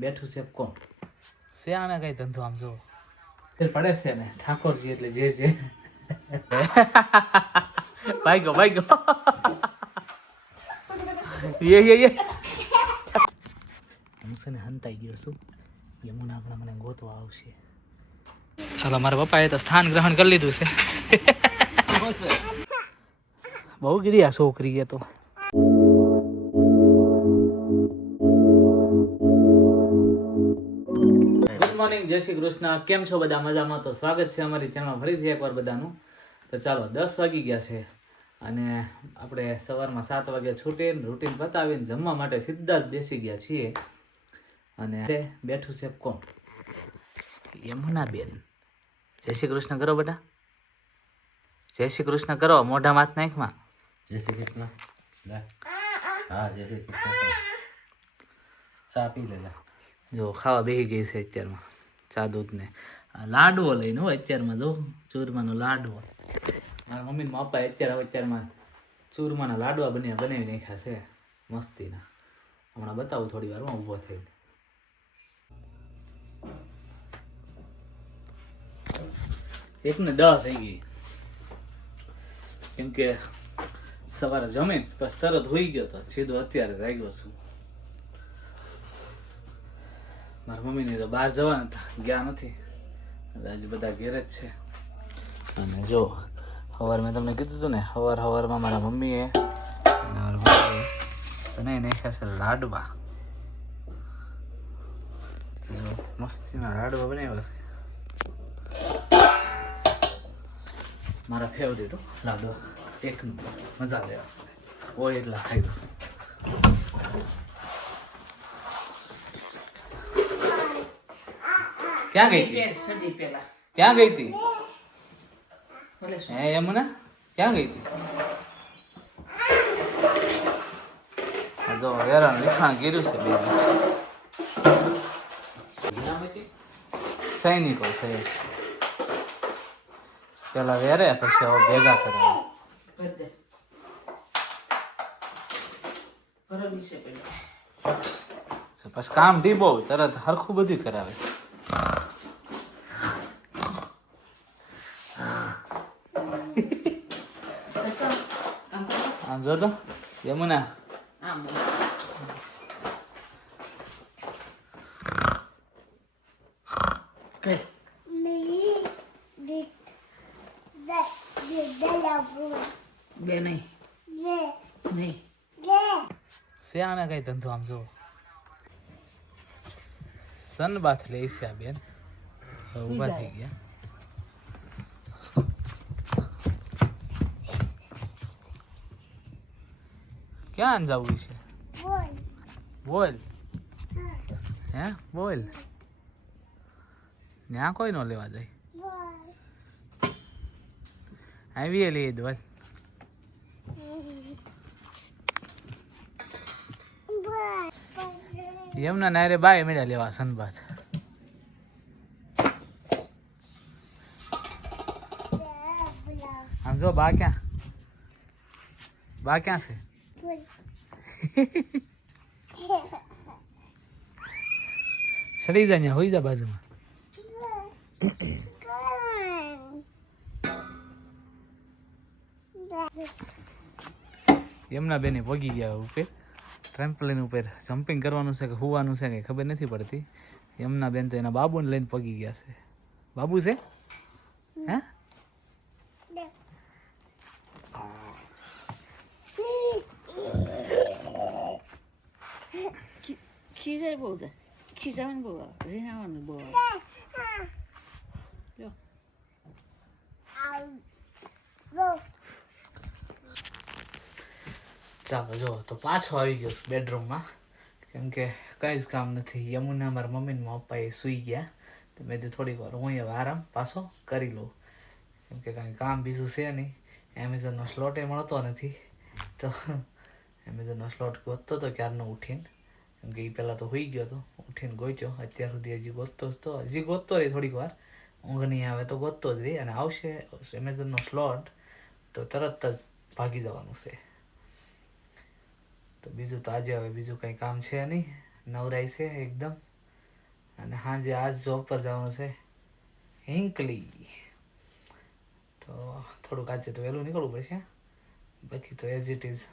બેઠું છે કોણ છે આને કઈ ધંધો આમ જો પડે છે ને ઠાકોરજી એટલે જે જે ભાઈ ગયો ये હું છે ને હંતાઈ ગયો છું યમુના આપણા મને ગોતવા આવશે હાલો મારા પપ્પાએ તો સ્થાન ગ્રહણ કરી લીધું છે બહુ કીધી આ છોકરીએ તો ગુડ મોર્નિંગ, જય શ્રી કૃષ્ણ. કેમ છો બધા? મજામાં? તો સ્વાગત છે અમારી ચેનલ ફરીથી એકવાર બધાનું. તો ચાલો 10 વાગી ગયા છે અને આપણે સવારમાં 7 વાગે છૂટીને રૂટીન પતાવીને જમવા માટે સીધા જ બેસી ગયા છીએ. અને બેઠું છે કોણ? યમુના બેન. જય શ્રી કૃષ્ણ કરો બેટા, જય શ્રી કૃષ્ણ કરો, મોઢા માથ નાખમાં. જય શ્રી કૃષ્ણ. હા જય શ્રી કૃષ્ણ. ચા પી લેલા. જો ખાવા બેસી ગઈ છે અત્યારમાં ચા દૂધ ને લાડવો લઈને હોય અત્યારમાં. જો ચૂરમાનો લાડવો મારા મમ્મી ને પપ્પાએ અત્યારમાં ચૂરમાના લાડવા બનાવી નાખ્યા છે મસ્તીના. હમણાં બતાવું થોડી વારમાં ઊભો થઈને. એક ને 10 થઈ ગઈ કેમ કે સવારે જમીન પછી તરત હોઈ ગયો તો સીધો અત્યારે જાગ્યો છું. મારા મમ્મીને તો બહાર જવાના હતા, ગયા નથી, આજે બધા ઘેર જ છે. અને જો સવાર મેં તમને કીધું હતું ને, સવારમાં મારા મમ્મીએ બનાવી નાખ્યા છે લાડવા. જો મસ્તીના લાડવા બનાવ્યા છે, મારા ફેવરેટ લાડવા, એક નંબર, મજા આવે હોય એટલા ખાઈ દો. ક્યાં ગઈ હતી? ક્યાં ગઈ હતી? હે યમુના, ક્યાં ગઈ હતી? જો વેરાણ વિખાણ કર્યું છે બે સૈનિકો છે. પેલા વેરે પછી હવે ભેગા કરે. પછી કામ ઢીબો તરત હરખું બધું કરાવે. આમ જો તો યમુના છે આને કઈ ધંધો આમ જો સનબાથ લે છે આ બેન. ઉભા થઈ ગયા. ક્યાં જવું છે? બોલ હે બોલ. ત્યાં કોઈ નો લેવા જાય. આવીએ લઈએ બોલ. એમના નારે બાય મેળ્યા લેવા સનબાથ. આમ જો બા ક્યાં છે? સડી જા, ત્યાં હોઈ જા બાજુમાં. એમના બેને પગી ગયા ઉપર ટ્રેમ્પલિન ઉપર. જમ્પિંગ કરવાનું છે કે હોવાનું છે કંઈ ખબર નથી પડતી. એમના બેન તો એના બાબુને લઈને પગી ગયા છે. બાબુ છે હે? ખીજાય બહુ થાય, ખીજાવાનું બહુ આવે, રેહાવાનું બહુ આવે. ચાલો જો તો પાછો આવી ગયો બેડરૂમમાં કેમ કે કંઈ જ કામ નથી. યમુના મારા મમ્મી ને પપ્પા એ સૂઈ ગયા તો મેં કીધું થોડીક વાર હું હવે આરામ પાછો કરી લઉં કેમ કે કાંઈ કામ બીજું છે નહીં. એમેઝોનનો સ્લોટ એ મળતો નથી તો એમેઝોનનો સ્લોટ ગોતતો હતો ક્યારનો ઉઠીને, કેમ કે એ પહેલાં તો હોઈ ગયો હતો. ઉઠીને ગોત્યો, અત્યાર સુધી હજી ગોતતો જ તો, હજી ગોતતો રહી થોડીક વાર. ઊંઘ નહીં આવે તો ગોતતો જ રહી, અને આવશે એમેઝોનનો સ્લોટ તો તરત જ ભાગી જવાનું છે. તો બીજું તો આજે હવે બીજું કંઈ કામ છે નહીં. નવરાઈ છે એકદમ. અને સાંજે આજ જોબ પર જવાનું છે હિંકલી, તો થોડુંક આજે તો વહેલું નીકળવું પડશે. બાકી તો as it is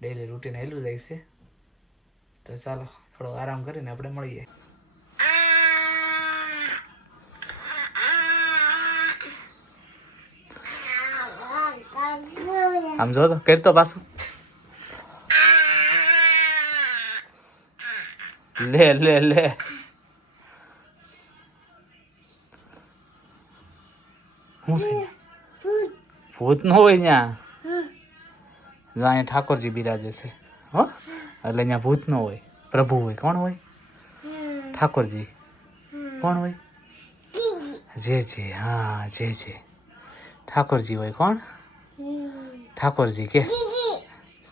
daily routine હેલું જાય છે. તો ચાલો થોડો આરામ કરીને આપણે મળીએ. આમ જો તો કરતો પાછું લે લે લે. શું છે ભૂત ન હોય ત્યાં? જો અહીંયા ઠાકોરજી બિરાજે છે હો, એટલે અહીંયા ભૂત ન હોય, પ્રભુ હોય. કોણ હોય? ઠાકોરજી. કોણ હોય? જે જે. હા જે જે ઠાકોરજી હોય. કોણ? ઠાકોરજી કે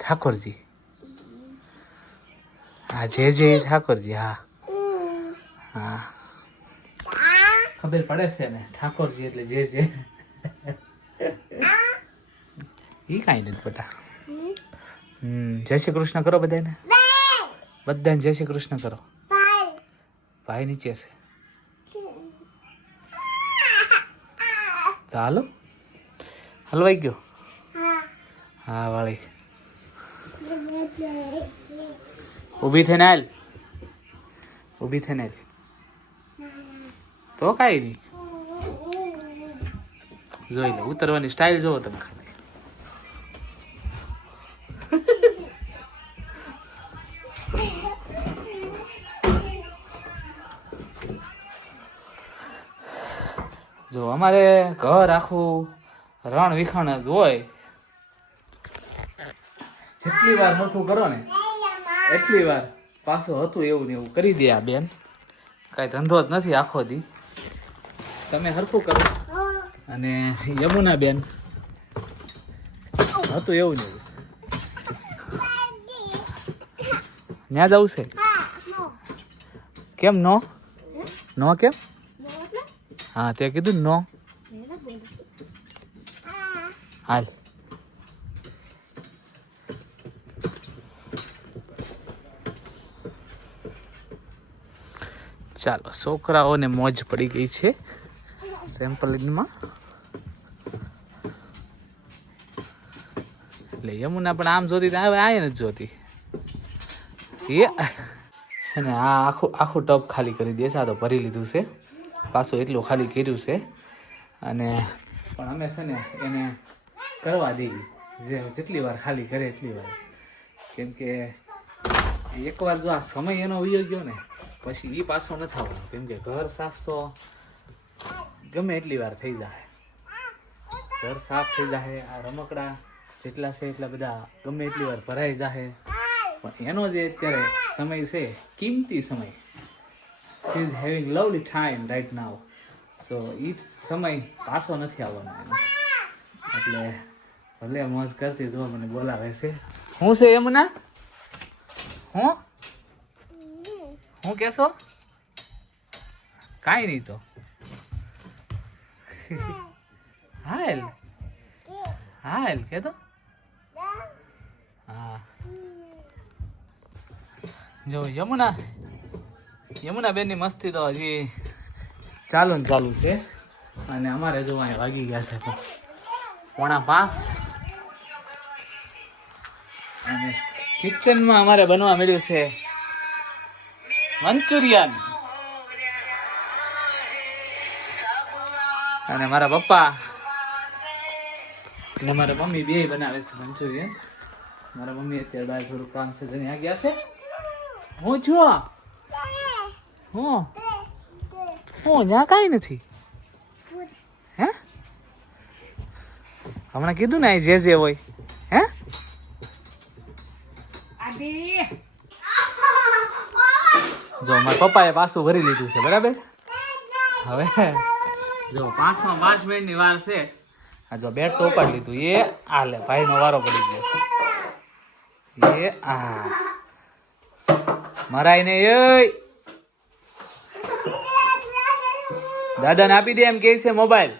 ઠાકોરજી. હા જે જે ઠાકોરજી. હા હા ખબર પડે છે ને, ઠાકોરજી એટલે જે જે. ઈ કાંઈ નથી બેટા. જય શ્રી કૃષ્ણ કરો બધાને. બધાને જય શ્રી કૃષ્ણ કરો. ભાઈ નીચે છે. તો હાલો હલવાઈ ગયો. હા વાળી ઊભી થઈને હાલ. ઊભી થઈને હાલ. તો કાંઈ નહીં. જોઈ લો ઉતરવાની સ્ટાઇલ જોવો તમે. જો અમારે ઘર આખું રણ વિખાણ જ હોય. જેટલી વાર હરખું કરો ને એટલી વાર પાછું હતું એવું ને એવું કરી દે આ બેન. કાંઈ ધંધો જ નથી આખો દી. તમે હરખું કરો અને યમુના બેન હતું એવું ને એવું. ત્યાં જવું છે? કેમ નો? નો કેમ? હા તે કીધું ને નો. હાલ ચાલો છોકરાઓને મોજ પડી ગઈ છે ટ્રેમ્પોલિનમાં. એટલે યમુના પણ આમ જોતી હવે આ નથી જોતી. એ ને આ આખું ટબ ખાલી કરી દે છે. આ તો ભરી લીધું છે, પાછું એટલું ખાલી કર્યું છે. અને પણ અમે છે ને એને કરવા દઈએ જેટલી વાર ખાલી કરે એટલી વાર. કેમ કે એકવાર જો આ સમય એનો વયો ગયો ને પછી એ પાછો નથી આવવાનો. કેમ કે ઘર સાફ તો ગમે એટલી વાર થઈ જાય. ઘર સાફ થઈ જાય. આ રમકડા જેટલા છે એટલા બધા ગમે એટલી વાર ભરાઈ જાય. પણ એનો જે અત્યારે સમય છે કિંમતી સમય, she is having lovely time right now. So એ સમય પાછો નથી આવવાનો એનો. એટલે ભલે મોજ કરતી જો મને બોલાવે છે. શું છે યમુના? હું કહેશો? કાંઈ નહીં તો હાલ હાલ કે તો. હા જો યમુના બેનની મસ્તી તો હજી ચાલુ ને ચાલુ છે. અને અમારે જો અહીંયા વાગી ગયા છે 4:45. અને કિચનમાં અમારે બનવા મળ્યું છે મંચુરિયન. અને મારા પપ્પા અને મારા મમ્મી બે બનાવે છે મંચુરિયન. મારા મમ્મી અત્યારે બહાર થોડું કામ છે ત્યાં ગયા છે. હું છું હું ત્યાં કાંઈ નથી. હે હમણાં કીધું ને અહીં જે હોય. હે જો મારા પપ્પાએ પાછું ભરી લીધું છે બરાબર. હવે જો 5 મિનિટની વાર છે. આ જો બેટ તો ઉપાડી લીધું. એ આ લે ભાઈનો વારો પડી ગયો. એ આ મરાય ને એ દાદાને આપી દે એમ કે છે મોબાઈલ.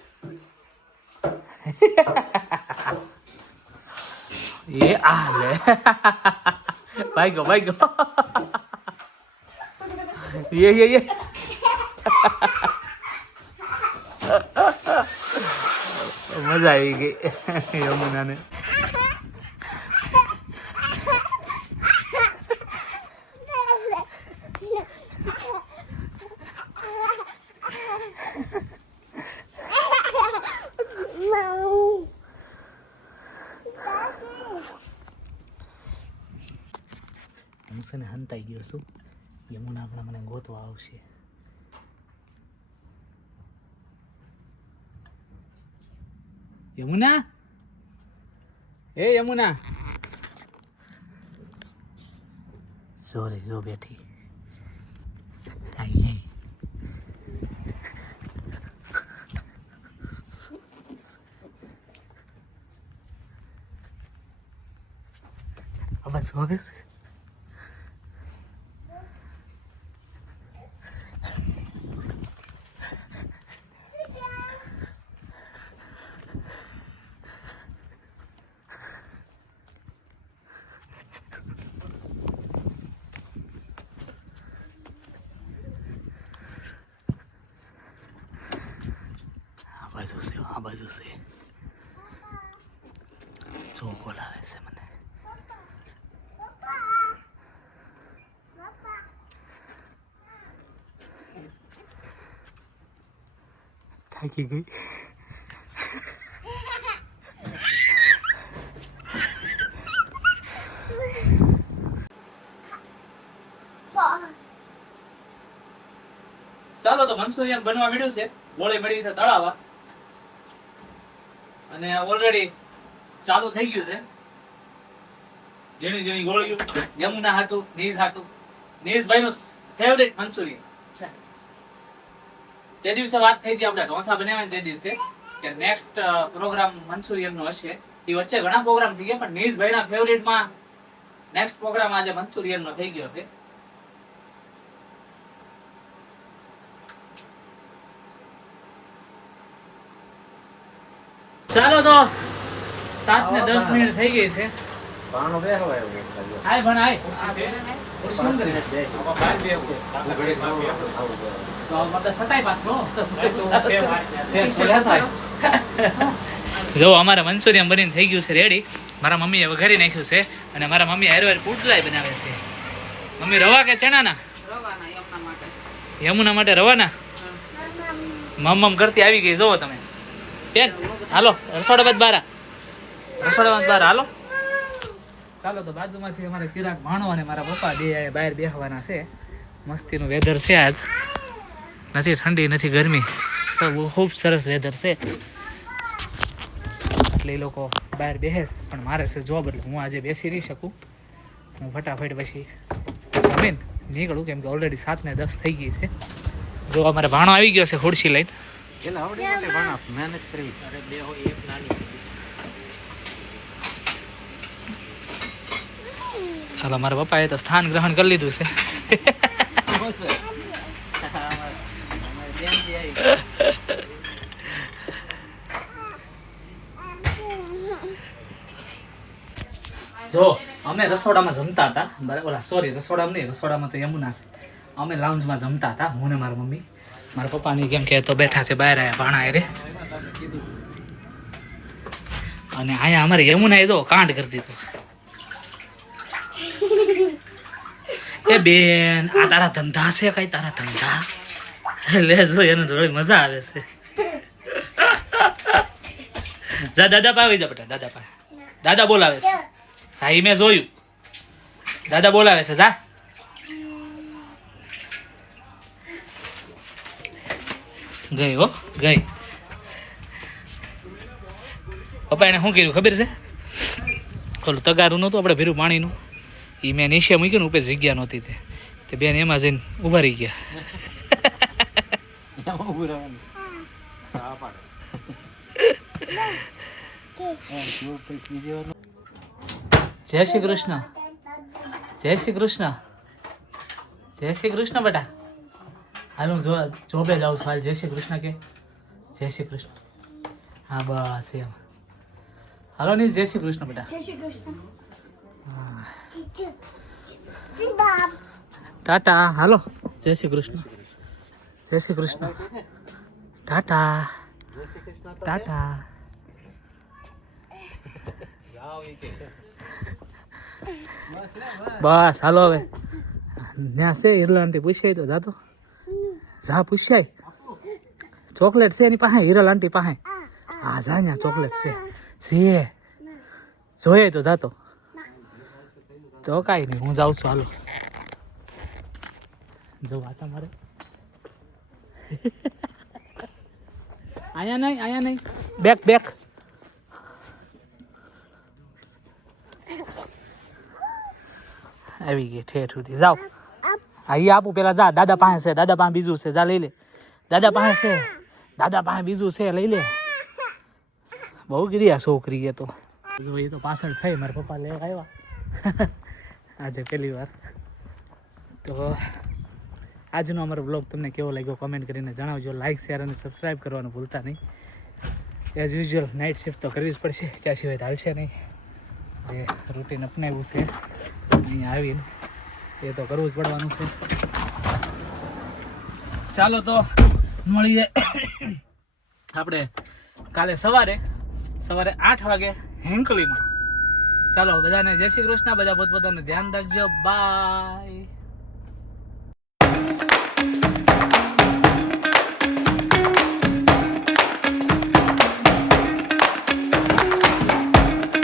એ આ લે ભાઈ ગયો. ये મજા આવી ગઈ યમુનાને. હું છે ને હંતાઈ ગયો છું. યમુના હમણાં મને ગોતવા આવશે. યમુના, એ યમુના, જો રે જો બેઠી. આઈ નહીં. બસ હવે આ બાજુ છે. જો બોલાવે છે મને. થાકી ગઈ. ચાલો તો મંચુરિયન બનવા મળ્યું છે. ગોળી મળી છે તળાવા અને ઓલરેડી ચાલુ થઈ ગયું છે. જેની જેની ગોળીઓ યમુના હાટું, નીઝ હાટું. નીઝભાઈનું ફેવરેટ મંચુરિયન. તે દિવસે વાત થઈ હતી આપણે ઢોસા બનાવ્યા તે દિવસે કે નેક્સ્ટ પ્રોગ્રામ મંચુરિયનનો હશે. એ વચ્ચે ઘણા પ્રોગ્રામ થઈ ગયા પણ નીઝભાઈના ફેવરેટમાં નેક્સ્ટ પ્રોગ્રામ આજે મંચુરિયનનો થઈ ગયો છે. ચાલો તો 7:10 થઈ ગઈ છે. પાણો બે હવાય એવું ખાલી. હાય ભણ હાય. જો અમારા મંચુરિયન બનીને થઈ ગયું છે રેડી. મારા મમ્મીએ વઘારી નાખ્યું છે અને મારા મમ્મી હારવાર પુડલાય બનાવે છે. મમ્મી રવા કે ચણાના? યમુના માટે રવાના. મમ કરતી આવી ગઈ જોવો તમે. બેન હાલો રસોડામાં બાર હાલો. ચાલો તો બાજુમાંથી અમારે ચિરાગ ભાણો અને મારા પપ્પા બે બહાર બેહવાના છે. મસ્તીનું વેધર છે આજ. નથી ઠંડી નથી ગરમી, ખૂબ સરસ વેધર છે. એટલે એ લોકો બહાર બેસે પણ મારે છે જોબ એટલે હું આજે બેસી નહીં શકું. હું ફટાફટ પછી જમીન નીકળું કેમ કે ઓલરેડી 7:10 થઈ ગઈ છે. જો અમારે ભાણો આવી ગયો છે ખુરશી લઈને. એટલે આવડે માટે ભણા મહેનત કરવી. અરે બે હોય એક નાની. હાલો મારા પપ્પાએ તો સ્થાન ગ્રહણ કરી લીધું છે. જો અમે રસોડામાં જમતા હતા બરાબર. સોરી રસોડામાં નહીં, રસોડામાં તો યમુના છે. અમે લાઉન્જમાં જમતા હતા હું ને મારા મમ્મી. મારા પપ્પાની કેમ કે તો બેઠા છે બહાર આયા ભાણા હારે. અને અહીંયા અમારે યમુનાએ જો કાંડ કરી દીધો. એ બેન આ તારા ધંધા છે કઈ? તારા ધંધા લે જો એને થોડી મજા આવે છે. જા દાદા પા આવી જા બેટા. દાદા બોલાવે છે. હા એ મેં જોયું. દાદા બોલાવે છે. જા ગઈ હો ગઈ. પપ્પા એને શું કર્યું ખબર છે? ઓલું તગારું નહોતું આપણે ભીરું પાણીનું, એ મેં નીચે મૂક્યું ને ઉપર જગ્યા નહોતી તે બેન એમાં જઈને ઉભા રહી ગયા. જય શ્રી કૃષ્ણ. જય શ્રી કૃષ્ણ. જય શ્રી કૃષ્ણ બેટા. હાલ હું જોબે જાઉં છું. હાલ જય શ્રી કૃષ્ણ કે. જય શ્રી કૃષ્ણ. હા બસ એમ. હાલો ની જય શ્રી કૃષ્ણ બેટા. જય શ્રી કૃષ્ણ. ટાટા. હાલો જય જય શ્રી કૃષ્ણ. જય શ્રી કૃષ્ણ. ટાટા ટાટા. બસ હાલો હવે ત્યાં છે હિરલા આંટી પૂછાય તો જાતો જા પૂછાય. ચોકલેટ છે એની પાસે હિરલ આંટી પાસે. હા જા ત્યાં ચોકલેટ છે જોઈએ તો જાતો તો કાંઈ નહીં હું જાઉં છું હાલો. જો વાતા મારે આયા નહીં બેક આવી ગઈ ઠેઠ સુધી જાઓ. હા એ આપું પેલા જા દાદા પાસે છે દાદા પાસે બીજું છે જા લઈ લે. દાદા પાસે બીજું છે લઈ લે. બહુ કીધી આ છોકરી એ તો જો એ તો પાછળ થઈ મારા પપ્પા લેવા આવ્યા આજે પહેલી વાર. તો આજનો અમારો બ્લોગ તમને કેવો લાગ્યો કમેન્ટ કરીને જણાવજો. લાઇક શેર અને સબસ્ક્રાઈબ કરવાનું ભૂલતા નહીં. એઝ યુઝ્યુઅલ નાઇટ શિફ્ટ તો કરવી જ પડશે ત્યાં સિવાય ચાલશે નહીં. જે રૂટીન અપનાવ્યું છે અહીંયા આવીને એ તો કરવું જ પડવાનું છે. ચાલો તો મળીએ આપણે કાલે સવારે 8 વાગે હેંકલીમાં. ચાલો બધાને જય શ્રી કૃષ્ણ. બધા પોતપોતાનું ધ્યાન રાખજો. બાય.